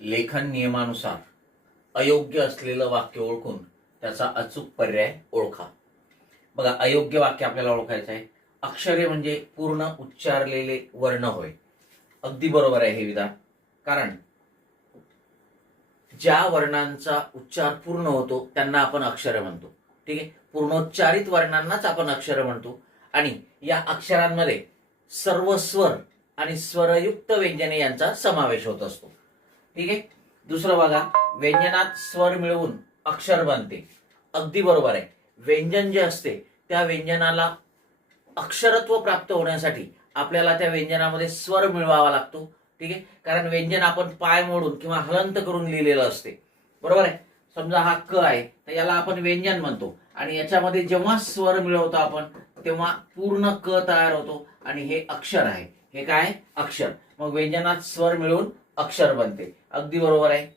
लेखन नियमानुसार अयोग्य असलेलं वाक्य ओळखून त्याचा अचूक पर्याय ओळखा. बघा अयोग्य वाक्य आपल्याला ओळखायचं आहे. अक्षरे म्हणजे पूर्ण उच्चारलेले वर्ण होय. अगदी बरोबर आहे हे विधान. कारण ज्या वर्णांचा उच्चार पूर्ण होतो त्यांना आपण अक्षर म्हणतो. ठीक आहे? पूर्णोच्चारित वर्णांनाच आपण अक्षर म्हणतो. आणि या अक्षरांमध्ये सर्व स्वर आणि स्वरयुक्त व्यंजने यांचा समावेश होत असतो. ठीक आहे? दुसरं बघा व्यंजनात स्वर मिळवून अक्षर बनते. अगदी बरोबर आहे. व्यंजन जे असते त्या व्यंजनाला अक्षरत्व प्राप्त होण्यासाठी आपल्याला त्या व्यंजनामध्ये स्वर मिळवावा लागतो. ठीक आहे? कारण व्यंजन आपण पाय मोडून किंवा हलंत करून लिहिलेलं असते. बरोबर आहे? समजा हा क आहे तर याला आपण व्यंजन म्हणतो. आणि याच्यामध्ये जेव्हा स्वर मिळवतो आपण तेव्हा पूर्ण क तयार होतो आणि हे अक्षर आहे. हे काय? अक्षर. मग व्यंजनात स्वर मिळून अक्षर बनते. अगदी बरोबर आहे.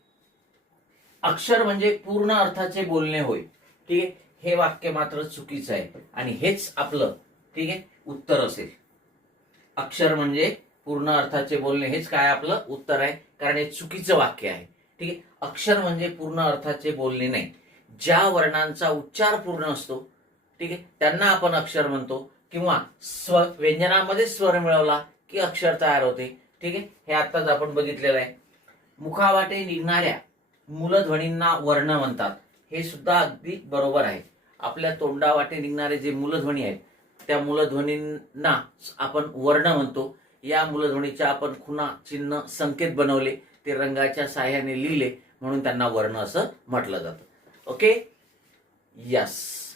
अक्षर म्हणजे पूर्ण अर्थाचे बोलणे होय. ठीक आहे? हे वाक्य मात्र चुकीचं आहे. आणि हेच आपलं ठीक आहे? उत्तर असेल. अक्षर म्हणजे पूर्ण अर्थाचे बोलणे. हेच काय आपलं उत्तर आहे? कारण हे चुकीचं वाक्य आहे. ठीक आहे? अक्षर म्हणजे पूर्ण अर्थाचे बोलणे नाही. ज्या वर्णांचा उच्चार पूर्ण असतो ठीक आहे? त्यांना आपण अक्षर म्हणतो. किंवा स्व व्यंजनामध्ये स्वर मिळवला की अक्षर तयार होते. ठीक आहे? हे आताच आपण बघितलेलं आहे. मुखावाटे निघणाऱ्या मूलध्वनींना वर्ण म्हणतात. हे सुद्धा अगदी बरोबर आहे. आपल्या तोंडावाटे निघणारे जे मूलध्वनी आहेत त्या मूलध्वनींना आपण वर्ण म्हणतो. या मूलध्वनीच्या आपण खुणा चिन्ह संकेत बनवले. ते रंगाच्या साह्याने लिहिले म्हणून त्यांना वर्ण असं म्हटलं जातं. ओके? यस.